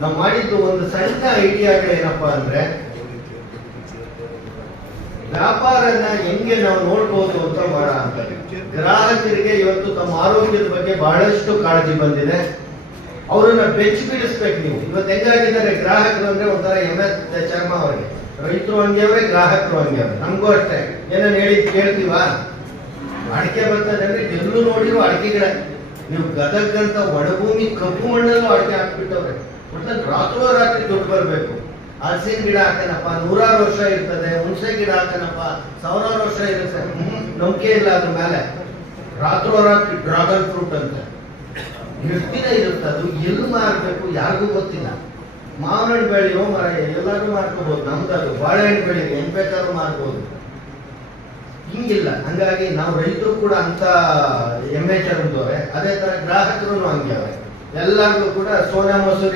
ನಾವು ಮಾಡಿದ್ದು ಒಂದು ಸಣ್ಣ ಐಡಿಯಾಗಳೇನಪ್ಪಾ ಅಂದ್ರೆ ವ್ಯಾಪಾರನ ಹೆಂಗೆ ನಾವು ನೋಡ್ಬೋದು ಅಂತ ಮಾಡ ಅಂತ. ಗ್ರಾಹಕರಿಗೆ ಇವತ್ತು ತಮ್ಮ ಆರೋಗ್ಯದ ಬಗ್ಗೆ ಬಹಳಷ್ಟು ಕಾಳಜಿ ಬಂದಿದೆ. ಅವರನ್ನ ಬೆಚ್ಚಿ ಬೀಳಿಸ್ಬೇಕು ನೀವು. ಇವತ್ತು ಹೆಂಗಾಗಿದ್ದಾರೆ ಗ್ರಾಹಕರು ಅಂದ್ರೆ ಒಂಥರ ಚರ್ಮ ಅವ್ರಿಗೆ. ರೈತರು ಹಂಗೆ ಅವ್ರೆ, ಗ್ರಾಹಕರು ಹಂಗೆ ಅವ್ರೆ. ನಮಗೂ ಅಷ್ಟೇ ಏನನ್ನ ಹೇಳಿ ಕೇಳ್ತೀವ. ಅಡಿಕೆ ಬರ್ತದೆ ಅಂದ್ರೆ ಎಲ್ಲೂ ನೋಡಿರೋ ಅಡಿಕೆ ಗಿಡ. ನೀವು ಗದಗಂತ ಒಣಭೂಮಿ ಕಪ್ಪು ಮಣ್ಣಲ್ಲೂ ಅಡಿಕೆ ಹಾಕ್ಬಿಟ್ಟವ್ರೆ. ಒಟ್ಟಲ್ಲಿ ರಾತ್ರಿ ದುಡ್ಡು ಬರ್ಬೇಕು. ಹಲಸಿನ ಗಿಡ ಹಾಕನಪ್ಪ 100 ವರ್ಷ ಇರ್ತದೆ. ಹುಣಸೆ ಗಿಡ ಹಾಕನಪ್ಪ 1000 ವರ್ಷ ಇರುತ್ತೆ. ನಂಬಿಕೆ ಇಲ್ಲ ಅದ್ರ ಮೇಲೆ. ರಾತ್ರಿ ಡ್ರಾಗನ್ ಫ್ರೂಟ್ ಅಂತ ಎಷ್ಟು ದಿನ ಇರುತ್ತೆ, ಅದು ಎಲ್ಲಿ ಮಾರಬೇಕು ಯಾರಿಗೂ ಗೊತ್ತಿಲ್ಲ. ಮಾವಿನ ಹಣ್ಣು ಬೆಳೆಯೋ ಮರ ಎಲ್ಲರೂ ಮಾರ್ಕೋಬಹುದು. ನಮ್ದು ಬಾಳೆಹಣ್ಣು ಬೆಳೀರಿ ಹೆಂಗ್ ಬೇಕಾದ್ರೂ ಮಾರ್ಬೋದು. ಹಿಂಗಿಲ್ಲ. ಹಂಗಾಗಿ ನಾವು ರೈತರು ಕೂಡ ಅಂತ ಎಮ್ಮೆ ಚರ್ಮದವ್ರೆ. ಅದೇ ತರ ಗ್ರಾಹಕರು ಹಂಗೆ ಅವ್ರೆ. ಎಲ್ಲರಿಗೂ ಕೂಡ ಸೋನಾ ಮಸೂರಿ